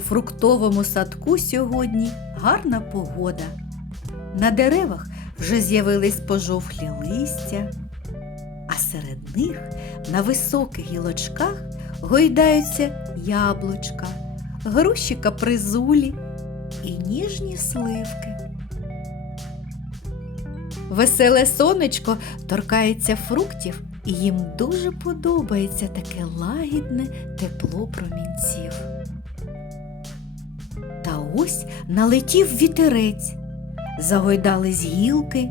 фруктовому садку сьогодні гарна погода. На деревах вже з'явились пожовклі листя, а серед них на високих гілочках гойдаються яблучка, груші капризулі і ніжні сливки. Веселе сонечко торкається фруктів, і їм дуже подобається таке лагідне тепло промінців. Та ось налетів вітерець, загойдались гілки,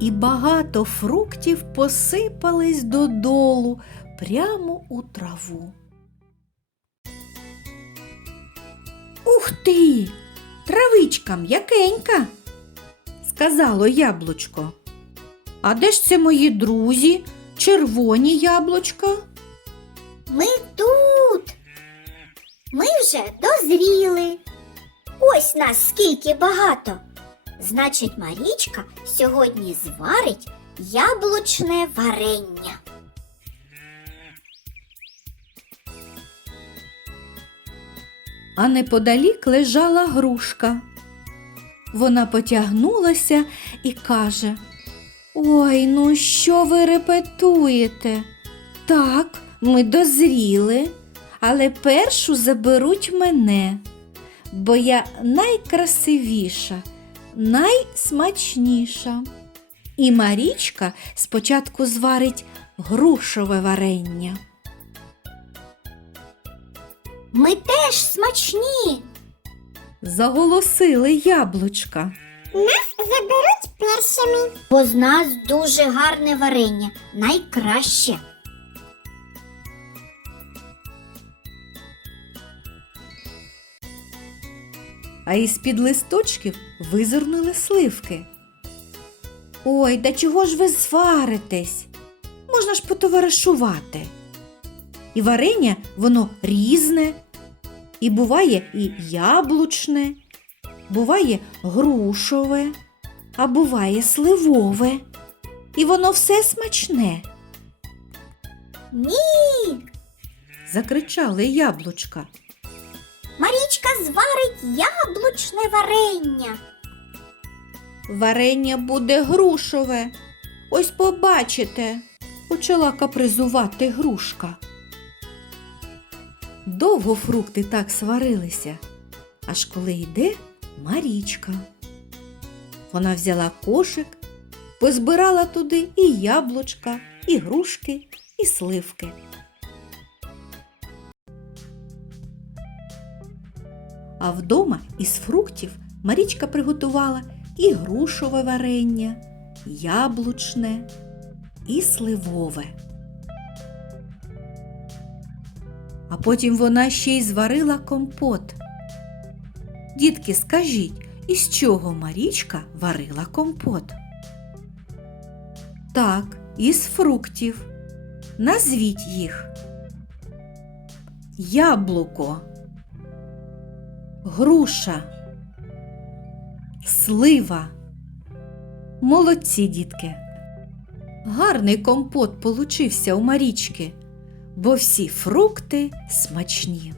і багато фруктів посипались додолу прямо у траву. Ух ти! Травичка м'якенька, сказало яблучко. А де ж це мої друзі, червоні яблучка? Ми тут. Ми вже дозріли. Ось нас скільки багато. Значить, Марічка сьогодні зварить яблучне варення. а неподалік лежала грушка. Вона потягнулася і каже: Ой, ну що ви репетуєте? Так, ми дозріли, але першу заберуть мене, бо я найкрасивіша, найсмачніша. І Марічка спочатку зварить грушове варення. Ми теж смачні. Заголосили яблучка. Заберуть першими. Бо з нас дуже гарне варення, найкраще. А із-під листочків визирнули сливки. Ой, да чого ж ви сваритесь? Можна ж потоваришувати. І варення воно різне, і буває і яблучне, буває грушове, а буває сливове. І воно все смачне. Ні. Закричали яблучка. Зварить яблучне варення. Варення буде грушове. Ось побачите, почала капризувати грушка. Довго фрукти так сварилися, аж коли йде Марічка. Вона взяла кошик, позбирала туди і яблучка, і грушки, і сливки. А вдома із фруктів Марічка приготувала і грушове варення, яблучне, і сливове. А потім вона ще й зварила компот. Дітки, скажіть, із чого Марічка варила компот? Так, із фруктів. Назвіть їх. Яблуко груша, слива. Молодці, дітки. Гарний компот получився у Марічки, бо всі фрукти смачні.